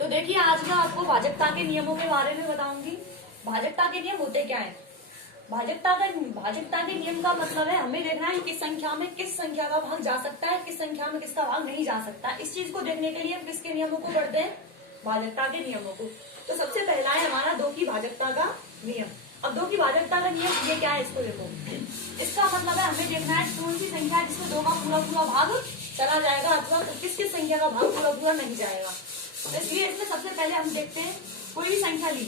तो देखिए आज मैं आपको भाजकता के नियमों के बारे में बताऊंगी। भाजकता के नियम होते क्या है? भाजकता के नियम का मतलब है हमें देखना है किस संख्या में किस संख्या का भाग जा सकता है, किस संख्या में किसका भाग नहीं जा सकता। इस चीज को देखने के लिए हम किसके नियमों को पढ़ते हैं? भाजकता के नियमों को। तो सबसे पहला है हमारा 2 की भाजकता का नियम। अब 2 की भाजकता का नियम ये क्या है, इसको देखो। इसका मतलब है हमें देखना है कौन सी संख्या है जिसमें 2 का पूरा भाग चला जाएगा अथवा किस किस संख्या का भाग पूरा नहीं जाएगा। तो इसलिए इसमें सबसे पहले हम देखते हैं कोई भी संख्या ली,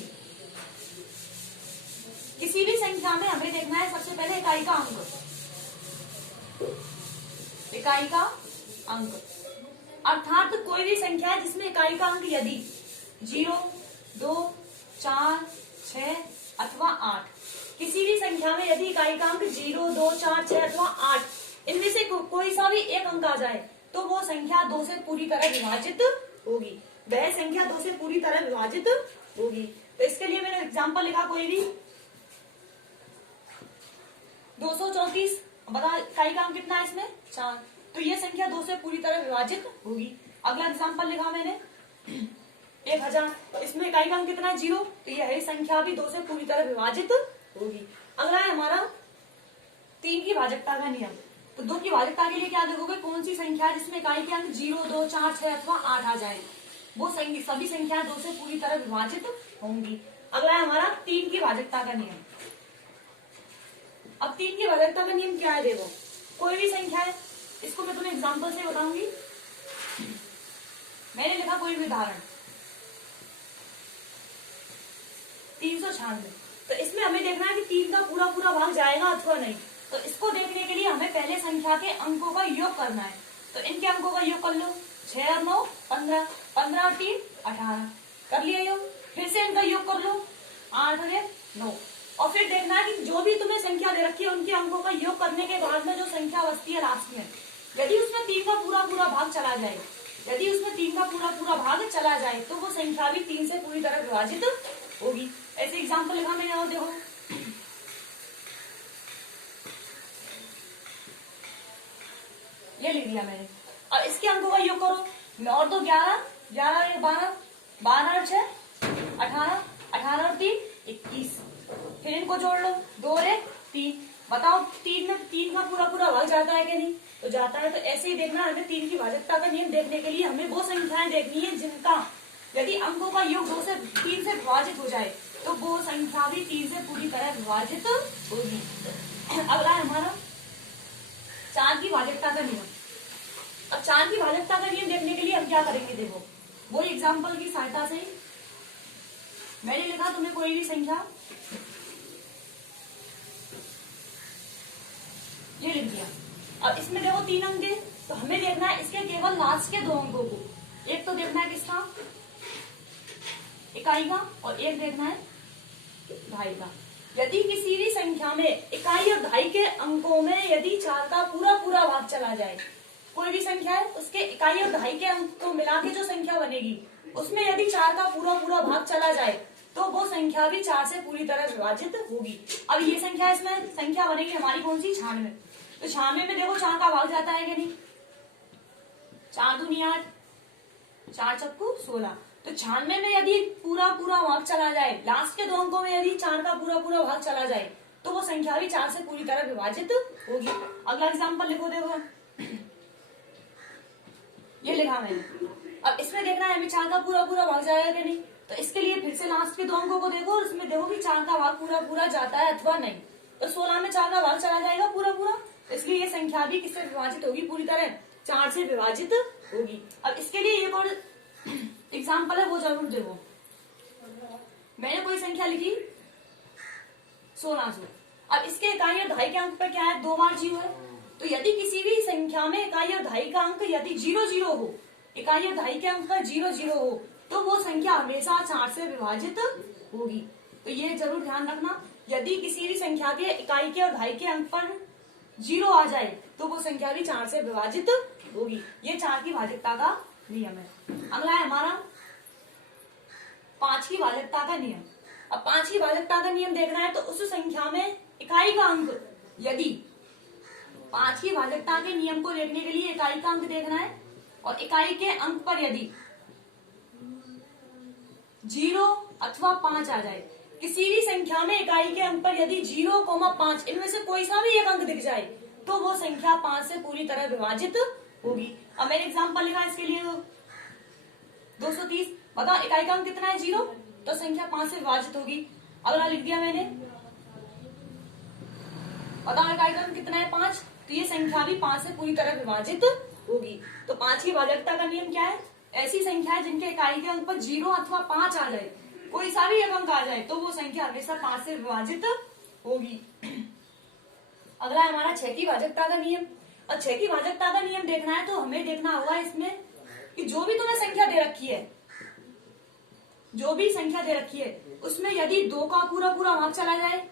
किसी भी संख्या में हमें देखना है सबसे पहले इकाई का अंक। इकाई का अंक अर्थात कोई भी संख्या है जिसमें इकाई का अंक यदि 0, 2, 4, 6 अथवा 8, किसी भी संख्या में यदि इकाई का अंक 0, 2, 4, 6 अथवा 8, इनमें से कोई सा भी एक अंक आ जाए तो वो संख्या 2 से पूरी तरह विभाजित होगी। वह संख्या 2 से पूरी तरह विभाजित होगी। तो इसके लिए मैंने एग्जाम्पल लिखा कोई भी 234, बता इकाई का अंक कितना है इसमें 4, तो ये संख्या 2 से पूरी तरह विभाजित होगी। अगला एग्जाम्पल लिखा मैंने 1000, इसमें इकाई का अंक कितना है 0, तो यह संख्या भी 2 से पूरी तरह विभाजित होगी। अगला है हमारा 3 की भाजकता का नियम। तो 2 की भाजकता के लिए क्या देखोगे, कौन सी संख्या है जिसमें इकाई के अंक 0, 2, 4, 6 अथवा 8 आ जाए, वो सभी संख्याएं 2 से पूरी तरह विभाजित होंगी। अगला है हमारा 3 की भाजकता का नियम। अब 3 की भाजकता का नियम क्या है, देखो कोई भी संख्या है, इसको मैं तुम्हें एग्जांपल से बताऊंगी। मैंने लिखा कोई भी उदाहरण 396, तो इसमें हमें देखना है कि 3 का पूरा भाग जाएगा अथवा नहीं। तो इसको देखने के लिए हमें पहले संख्या के अंकों का योग करना है। तो इनके अंकों का योग कर लो, 6 और 9 15, 15 और 3 18, कर लिया योग। फिर से इनका योग कर लो, 8 और 9, और फिर देखना है कि जो भी तुम्हें संख्या दे रखी है उनके अंकों का योग करने के बाद में जो संख्या बचती है लास्ट में, यदि उसमें 3 का पूरा भाग चला जाए, यदि उसमें 3 का पूरा भाग चला जाए तो वो संख्या भी 3 से पूरी तरह विभाजित होगी। ऐसे एग्जाम्पल लिखा मैंने, और देखो ये लिख दिया मैंने। और इसके अंकों का योग करो, 9 और 2 11, 11 और 1 12, 12 और 6 18, 18 और 3 21, फिर इनको जोड़ लो, 2 और 1 3। बताओ 3 में 3 का पूरा भाग जाता है कि नहीं, तो जाता है। तो ऐसे ही देखना हमें 3 की भाजकता का नियम देखने के लिए हमें वो संख्याएं देखनी है जिनका यदि अंकों का योग 2 से 3 से विभाजित हो जाए तो वो संख्या भी 3 से पूरी तरह विभाजित होगी। अगला है हमारा 4 की भाजकता का नियम। अब 4 की भाजकता का नियम देखने के लिए हम क्या करेंगे, देखो वो एग्जाम्पल की सहायता से मैंने लिखा तुम्हें कोई भी संख्या, ये लिख दिया। अब इसमें देखो 3 अंक है, तो हमें देखना है इसके केवल लास्ट के 2 अंकों को। एक तो देखना है किसका, इकाई का, और एक देखना है ढाई का। यदि किसी भी संख्या में इकाई और ढाई के अंकों में यदि 4 का पूरा भाग चला जाए, कोई भी संख्या है उसके इकाई और ढाई के अंक को मिला के जो संख्या बनेगी उसमें यदि 4 का पूरा भाग चला जाए तो वो संख्या भी 4 से पूरी तरह विभाजित होगी। अब ये संख्या, इसमें संख्या बनेगी हमारी कौन सी 96। तो 96 में देखो 4 का भाग जाता है कि नहीं, 4 दूनी 8, 4 चक्कू 16। तो 96 में यदि पूरा भाग चला जाए, लास्ट के 2 अंकों में यदि 4 का पूरा भाग चला जाए तो वो संख्या भी 4 से पूरी तरह विभाजित होगी। अगला एग्जाम्पल लिखो, देखो ये लिखा मैंने। अब इसमें देखना है हमें 4 का पूरा भाग जाएगा कि नहीं, तो इसके लिए फिर से लास्ट के 2 अंकों को देखो और उसमें देखो कि 4 का भाग पूरा जाता है अथवा नहीं। तो 16 में 4 का भाग चला जाएगा पूरा, इसलिए ये संख्या भी किससे विभाजित होगी, पूरी तरह 4 से विभाजित होगी। अब इसके लिए एक और एग्जाम्पल है, वो जरूर देखो। मैंने कोई संख्या लिखी 1600। अब इसके इकाई और ढाई के अंक पर क्या है, 2 बार 0 है। तो यदि किसी भी संख्या में इकाई और ढाई का अंक यदि 0 हो, इकाई और ढाई के अंक पर 0 हो, तो वो संख्या हमेशा 4 से विभाजित होगी। तो ये जरूर ध्यान रखना, यदि किसी भी संख्या के इकाई के और ढाई के अंक पर 0 आ जाए तो वो संख्या भी 4 से विभाजित होगी। ये 4 की भाजकता का नियम है। अगला है हमारा 5 की भाजकता का नियम। अब 5 की भाजकता का नियम देखना है तो उस संख्या में इकाई का अंक यदि 5 की भाजकता के नियम को देखने के लिए इकाई का अंक देखना है, और इकाई के अंक पर यदि 0 अथवा 5 आ जाए, किसी भी संख्या में इकाई के अंक पर यदि 0,5 इनमें से कोई सा भी एक अंक दिख जाए तो वो संख्या 5 से पूरी तरह विभाजित होगी। अब मैंने एग्जांपल लिखा इसके लिए 230। बताओ इकाई का अंक कितना है 0, तो संख्या 5 से विभाजित होगी। अगला लिख दिया मैंने, बताओ इकाई का अंक कितना है 5, तो ये संख्या भी 5 से पूरी तरह विभाजित होगी। तो 5 की भाजकता का नियम क्या है, ऐसी संख्या है जिनके इकाई के अंक पर 0 अथवा 5 आ जाए, कोई सा भी एक अंक आ जाए तो वो संख्या हमेशा 5 से विभाजित होगी। अगला है हमारा 6 की भाजकता का नियम। और 6 की भाजकता का नियम देखना है तो हमें देखना होगा इसमें कि जो भी तुम्हें संख्या दे रखी है, जो भी संख्या दे रखी है उसमें यदि 2 का पूरा पूरा भाग चला जाए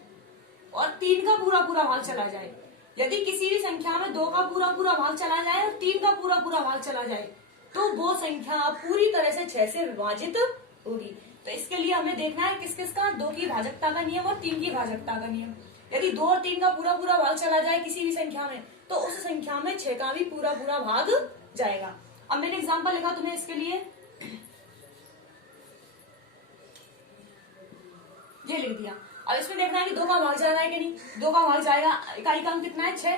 और 3 का पूरा पूरा भाग चला जाए, यदि किसी भी संख्या में 2 का पूरा पूरा भाग चला जाए और 3 का पूरा पूरा भाग चला जाए तो वो संख्या पूरी तरह से 6 से विभाजित होगी। तो इसके लिए हमें देखना है किस किस का, 2 की भाजकता का नियम और 3 की भाजकता का नियम। यदि 2 और 3 का पूरा पूरा भाग चला जाए किसी भी संख्या में तो उस संख्या में 6 का भी पूरा पूरा भाग जाएगा। अब मैंने एग्जाम्पल लिखा तुम्हें इसके लिए, ये लिख दिया। अब इसमें देखना है कि 2 का भाग जा रहा है कि नहीं, 2 का भाग जाएगा, इकाई का अंक कितना है 6,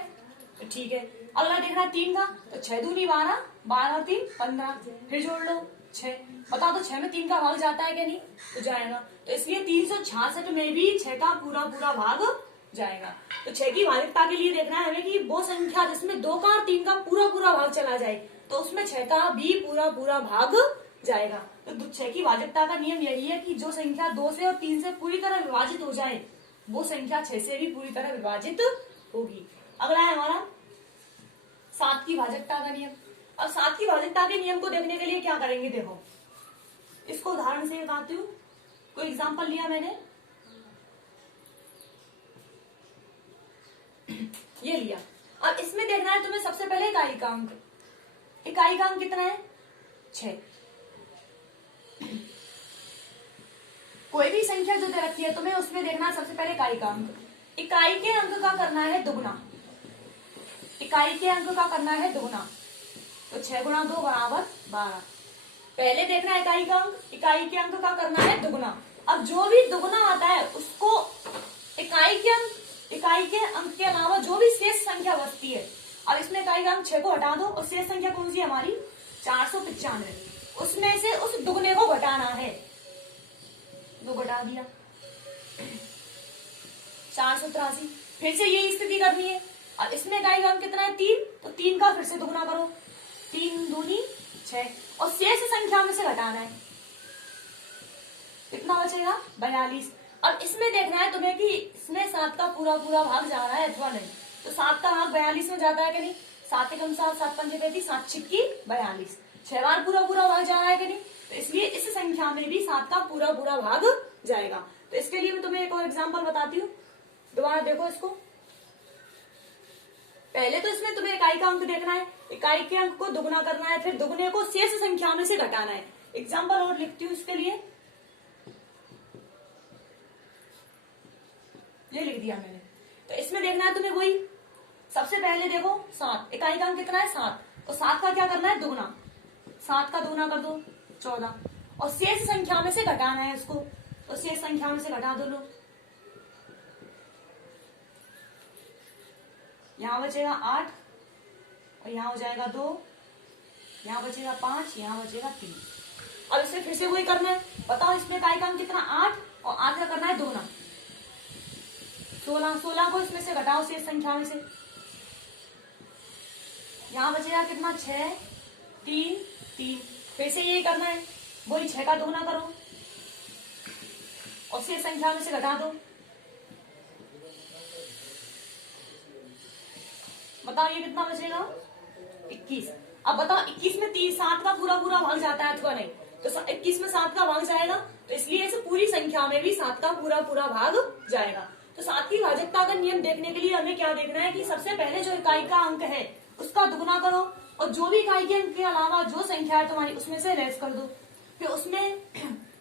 तो ठीक है। अगला देखना है 3 का, तो 6 दूनी 12, 12 और 3 15, फिर जोड़ लो 6। बताओ तो 6 में 3 का भाग जाता है कि नहीं, तो जाएगा। तो इसलिए 366 में भी 6 का पूरा पूरा भाग जाएगा। तो 6 की भाजकता के लिए देखना है हमें कि वो संख्या जिसमें 2 का और 3 का पूरा पूरा भाग चला जाए तो उसमें 6 का भी पूरा पूरा भाग जाएगा। तो 6 की भाजकता का नियम यही है कि जो संख्या 2 से और 3 से पूरी तरह विभाजित हो जाए वो संख्या 6 से भी पूरी तरह विभाजित होगी। अगला है हमारा 7 की भाजकता का नियम। अब 7 की भाजकता के नियम को देखने के लिए क्या करेंगे, देखो इसको उदाहरण से बताती हूँ। कोई एग्जाम्पल लिया मैंने, ये लिया। अब इसमें देखना है तुम्हें सबसे पहले इकाई का अंक, इकाई का अंक कितना है 6। कोई भी संख्या जो दे रखी है तुम्हें उसमें देखना है सबसे पहले इकाई का अंक। इकाई के अंक का करना है दुगना, इकाई के अंक का करना है दुगना, तो 6 गुणा 2 बराबर 12। पहले देखना है इकाई का अंक, इकाई के अंक का करना है दुगना। अब जो भी दुगना आता है उसको इकाई के अंक के अलावा जो भी शेष संख्या बचती है, अब इसमें इकाई का अंक 6 को हटा दो और शेष संख्या कौन सी है हमारी 495, उसमें से उस दुगने को घटाना है, वो घटा दिया 483। फिर से यही स्थिति करनी है। अब इसमें इकाई का अंक कितना है 3, तो 3 का फिर से दुगना करो, 3 दूनी 6 और शेष संख्या में से घटाना है, कितना बचेगा 42। अब इसमें देखना है तुम्हें कि इसमें 7 का पूरा पूरा भाग जा रहा है अथवा नहीं, तो 7 का भाग 42 में जाता है कि नहीं, 7 एकम 7, 7 पंजे 35, 7 छिक्की 42, 6 बार पूरा पूरा भाग जा रहा है कि नहीं, तो इसलिए इस संख्या में भी 7 का पूरा पूरा भाग जाएगा। तो इसके लिए मैं तुम्हें एक और एग्जाम्पल बताती हूँ, दोबारा देखो इसको। पहले तो इसमें तुम्हें इकाई का अंक देखना है, इकाई के अंक को दुगना करना है, फिर दुगने को शेष संख्या में से घटाना है। एग्जाम्पल और लिखती हूँ इसके लिए, ये लिख दिया मैंने। तो इसमें देखना है तुम्हें वही, सबसे पहले देखो 7, इकाई का अंक कितना है 7, तो 7 का क्या करना है दुगना, 7 का दुगना कर दो 14 और शेष संख्या में से घटाना है उसको, तो शेष संख्या में से घटा दो लो, यहां बचेगा 8 और यहां हो जाएगा 2, यहां बचेगा 5, यहां बचेगा 3। अब इसमें फिर से वही करना है। बताओ इसमें इकाई का अंक कितना 8 और 8 का करना है दुगना 16, 16 को इसमें से घटाओ शेष संख्या में से, यहां बचेगा कितना 6, 3, 3। फिर से यही करना है, वही 6 का दुगना करो और शेष संख्या में से घटा दो। बताओ ये कितना बचेगा 21। अब बताओ 21 में 7 का पूरा पूरा भाग जाता है अथवा नहीं, तो 21 में 7 का भाग जाएगा, तो इसलिए इस पूरी संख्या में भी 7 का पूरा पूरा भाग जाएगा। तो 7 की भाजकता का नियम देखने के लिए हमें क्या देखना है कि सबसे पहले जो इकाई का अंक है उसका दुगना करो और जो भी इकाई के अंक के अलावा जो संख्या है तुम्हारी उसमें से लेस कर दो। फिर उसमें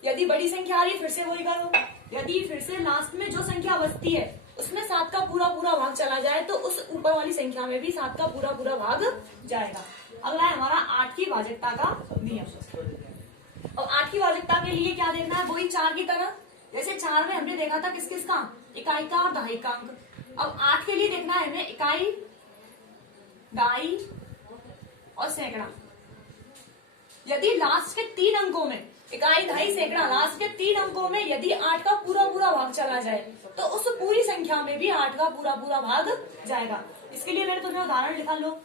यदि बड़ी संख्या आ रही है फिर से वही करो, यदि फिर से लास्ट में जो संख्या बचती है उसमें 7 का पूरा पूरा भाग चला जाए तो उस ऊपर वाली संख्या में भी 7 का पूरा पूरा भाग जाएगा। अगला है हमारा 8 की भाजकता का नियम। और 8 8 की भाजकता के लिए क्या देखना है, वही 4 की तरह, जैसे 4 में हमने देखा था किस किस का, इकाई का और दहाई का अंक। अब 8 के लिए देखना है हमें इकाई, दहाई और सैकड़ा। यदि लास्ट के 3 अंकों में, इकाई, दहाई, सैकड़ा, लास्ट के 3 अंकों में यदि 8 का पूरा पूरा भाग चला जाए तो उस पूरी संख्या में भी 8 का पूरा पूरा भाग जाएगा। इसके लिए मैंने तुम्हें उदाहरण लिखा लो,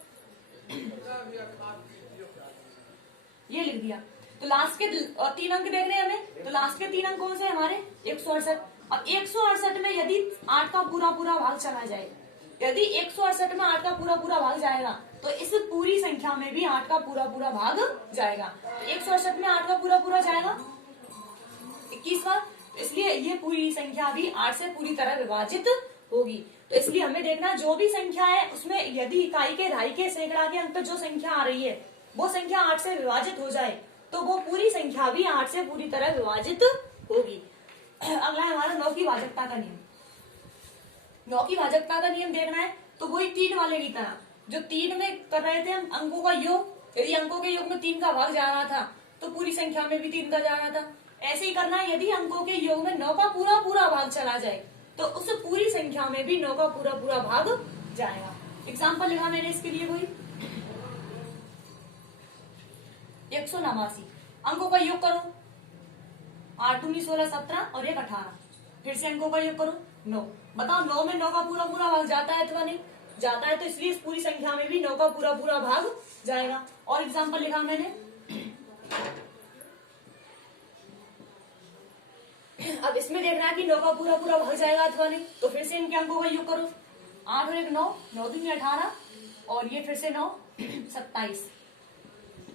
ये लिख दिया। तो लास्ट के 3 अंक देख रहे हैं हमें, तो लास्ट के 3 अंक कौन से हमारे, 168। अब 168 में यदि 8 का पूरा पूरा भाग चला जाए, यदि 168 में 8 का पूरा पूरा भाग जाएगा तो इस पूरी संख्या में भी 8 का पूरा पूरा भाग जाएगा। तो 168 में 8 का पूरा पूरा जाएगा 21 बार, तो इसलिए ये पूरी संख्या भी 8 से पूरी तरह विभाजित होगी। तो इसलिए हमें देखना जो भी संख्या है उसमें यदि इकाई के, दहाई के, सैकड़ा के अंक पे जो संख्या आ रही है वो संख्या 8 से विभाजित हो जाए तो वो पूरी संख्या भी 8 से पूरी तरह विभाजित होगी। अगला है हमारा 9 की भाजकता का नियम। 9 की भाजकता का नियम देखना है तो वही 3 वाले की तरह, जो 3 में कर रहे थे हम अंकों का योग, यदि अंकों के योग में 3 का भाग जा रहा था तो पूरी संख्या में भी 3 का जा रहा था। ऐसे ही करना है, यदि अंकों के योग में 9 का पूरा पूरा भाग चला जाए तो उस पूरी संख्या में भी 9 का पूरा पूरा भाग जाएगा। एग्जाम्पल लिखा मैंने इसके लिए कोई 189 अंकों का योग करो, 8 दूनी 16 17 और 1 18। फिर से अंकों का योग करो 9। बताओ 9 में 9 का पूरा पूरा भाग जाता है अथवा नहीं जाता है, तो इसलिए इस पूरी संख्या में भी 9 का पूरा पूरा भाग जाएगा। और एग्जाम्पल लिखा मैंने, अब इसमें देखना है कि 9 का पूरा पूरा भाग जाएगा अथवा नहीं, तो फिर से इनके अंकों का योग करो, 8 और 1 9, 9 दूनी 18 और ये फिर से 9 27।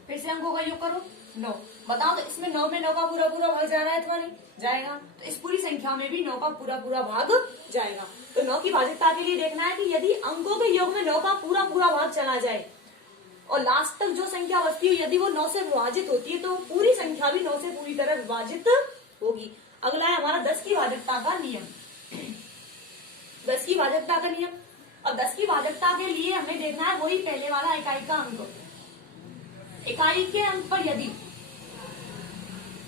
फिर से अंकों का योग करो 9। बताओ तो इसमें 9 में 9 का पूरा पूरा भाग जा रहा है अथवा नहीं जाएगा, तो इस पूरी संख्या में भी 9 का पूरा पूरा भाग जाएगा। तो 9 की भाजकता के लिए देखना है कि यदि अंकों के योग में 9 का पूरा पूरा भाग चला जाए और लास्ट तक जो संख्या बचती है यदि वो 9 से विभाजित होती है तो पूरी संख्या भी 9 से पूरी तरह विभाजित होगी। अगला है हमारा 10 की भाजकता का नियम। 10 की भाजकता का नियम, अब 10 की भाजकता के लिए हमें देखना है वही पहले वाला इकाई का अंक। इकाई के अंक पर यदि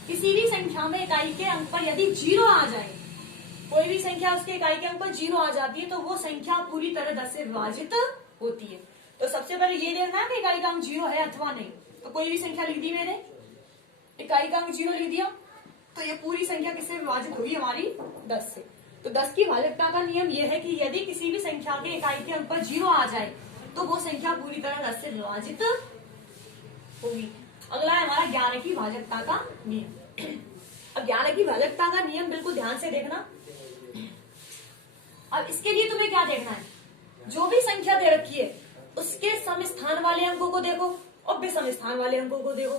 किसी भी संख्या में इकाई के अंक पर यदि 0 आ जाए, कोई भी संख्या उसके इकाई के अंक पर 0 आ जाती है तो वो संख्या पूरी तरह 10 से विभाजित होती है। तो सबसे पहले ये देखना है कि इकाई का अंक 0 है अथवा नहीं। तो कोई भी संख्या लिख दी मैंने, इकाई का अंक 0 लिख दिया, तो ये पूरी संख्या किससे विभाजित होगी हमारी 10 से। तो 10 की भाजकता का नियम यह है कि यदि किसी भी संख्या के इकाई के अंक पर 0 आ जाए तो वो संख्या पूरी तरह 10 से विभाजित होगी। अगला है हमारा 11 की भाजकता का नियम। अब 11 की भाजकता का नियम बिल्कुल ध्यान से देखना। अब इसके लिए तुम्हें क्या देखना है, जो भी संख्या दे रखी है उसके सम स्थान वाले अंकों को देखो और विषम स्थान वाले अंकों को देखो,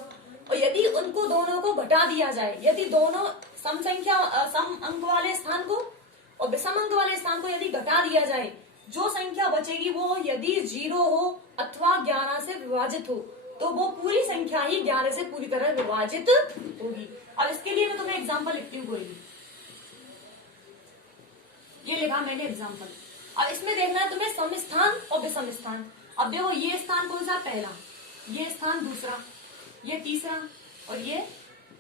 और यदि उनको दोनों को घटा दिया जाए, यदि दोनों सम संख्या सम अंक वाले स्थान को और विषम अंक वाले स्थान को यदि घटा दिया जाए, जो संख्या बचेगी वो यदि 0 हो अथवा 11 से विभाजित हो तो वो पूरी संख्या ही 11 से पूरी तरह विभाजित होगी। अब इसके लिए मैं तुम्हें एग्जाम्पल लिखती हूँ कोई, ये लिखा मैंने एग्जाम्पल। अब इसमें देखना है तुम्हें सम स्थान और विषम स्थान। अब देखो ये स्थान कौन सा, पहला, ये स्थान दूसरा, ये तीसरा और ये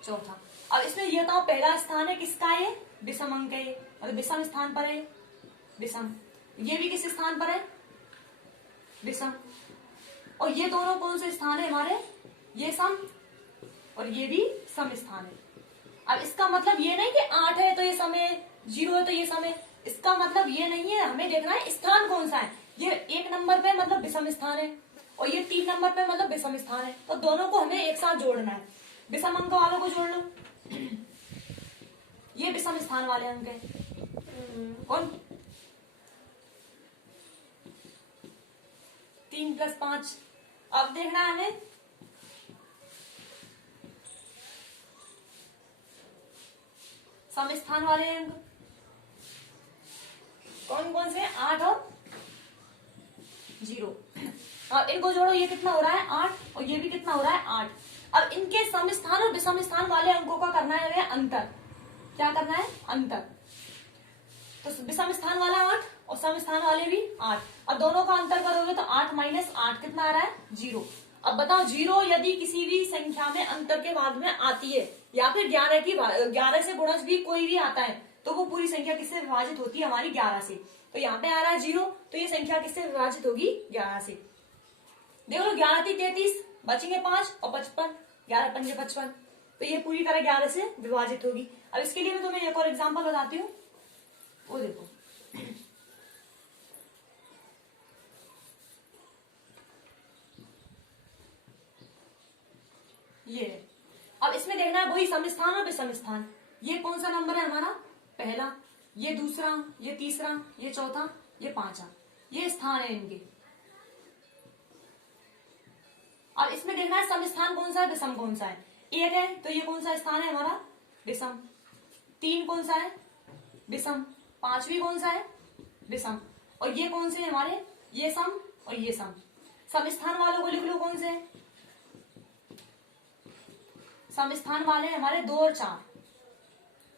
चौथा। अब इसमें ये बताओ पहला स्थान है किसका है, विषम अंक है, मतलब विषम स्थान पर है विषम। ये भी किस स्थान पर है, विषम। और ये दोनों कौन से स्थान है हमारे, ये सम और ये भी सम स्थान है। अब इसका मतलब ये नहीं कि 8 है तो ये सम है, 0 है तो ये सम है, इसका मतलब ये नहीं है। हमें देखना है स्थान कौन सा है, ये 1 नंबर पे मतलब विषम स्थान है और ये 3 नंबर पे मतलब विषम स्थान है, तो दोनों को हमें एक साथ जोड़ना है। विषम अंक वालों को जोड़ लो, ये विषम स्थान वाले अंक है कौन, 3 + 5। अब देखना है हमें सम स्थान वाले अंक कौन कौन से, 8 और 0। अब इनको जोड़ो, ये कितना हो रहा है 8 और ये भी कितना हो रहा है 8। अब इनके सम स्थान और विषम स्थान वाले अंकों का करना है अंतर। क्या करना है, अंतर। तो विषम स्थान वाला 8 और सम स्थान वाले भी 8। अब दोनों का अंतर करोगे तो 8 - 8 कितना आ रहा है 0। अब बताओ, 0 यदि किसी भी संख्या में अंतर के बाद में आती है, या फिर 11 से गुणज भी कोई भी आता है, तो वो पूरी संख्या किससे विभाजित होती है? हमारी 11 से। तो यहाँ पे आ रहा है 0, तो ये संख्या किससे विभाजित होगी? 11 से। देखो 11 थी 33, बचेंगे 5 और 55, 11 पंजे 55, तो ये पूरी तरह 11 से विभाजित होगी। अब इसके लिए मैं तुम्हें एक और एग्जाम्पल बताती हूँ, वो देखो। ये अब इसमें देखना है वही सम स्थान और विषम स्थान। ये कौन सा नंबर है हमारा? पहला, ये दूसरा, ये तीसरा, ये चौथा, ये पांचवा, ये स्थान है इनके। अब इसमें देखना है सम स्थान कौन सा है, विषम कौन सा है। 1 है तो ये कौन सा स्थान है हमारा? विषम। 3 कौन सा है? विषम। 5वीं कौन सा है? विषम। और ये कौन से है हमारे? ये सम और ये सम। सम स्थान वालों को लिख लो, कौन से है? सम स्थान वाले हमारे 2 और 4,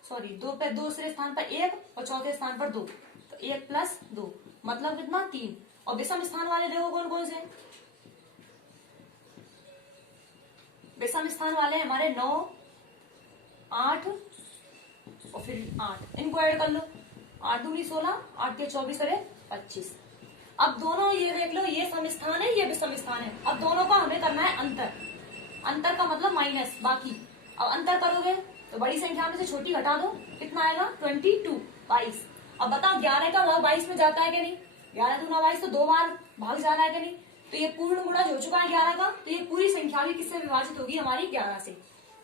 सॉरी 2 पे दूसरे स्थान पर 1 और चौथे स्थान पर 2, तो 1 + 2 मतलब कितना? 3। और विषम स्थान वाले देखो कौन कौन से? विषम स्थान वाले हमारे 9, 8 और फिर 8, इनको ऐड कर लो। 8 दूनी 16, 8 के 24 करे 25। अब दोनों ये देख लो, ये सम स्थान है, ये विषम स्थान है। अब दोनों का हमें करना है अंतर। अंतर का मतलब माइनस बाकी। अब अंतर करोगे तो बड़ी संख्या में से छोटी घटा दो, कितना आएगा? 22, 22। अब बताओ 11 का भाग 22 में जाता है कि नहीं? 11 दूना 22, तो 2 बार भाग जा रहा है कि नहीं? तो ये पूर्ण गुणज हो चुका है 11 का, तो ये पूरी संख्या भी किससे विभाजित होगी? हमारी 11 से।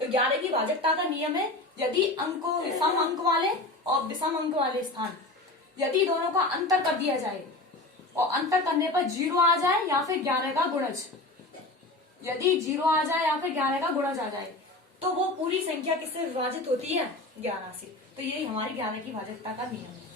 तो 11 की भाजकता का नियम है, यदि अंकों सम अंक वाले और विषम अंक वाले स्थान, यदि दोनों का अंतर कर दिया जाए और अंतर करने पर 0 आ जाए या फिर 11 का गुणज, यदि 0 आ जाए या फिर 11 का गुणज आ जाए, तो वो पूरी संख्या किससे विभाजित होती है? 11 से। तो ये हमारी 11 की भाजकता का नियम है।